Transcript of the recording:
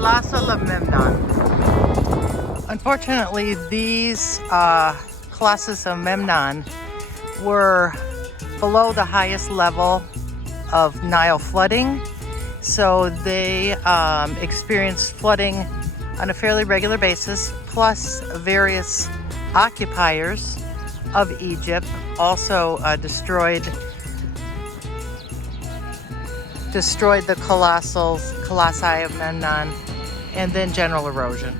Colossal of Memnon. Unfortunately, these Colossus of Memnon were below the highest level of Nile flooding, so they experienced flooding on a fairly regular basis, plus various occupiers of Egypt also destroyed the Colossi of Memnon, and then general erosion.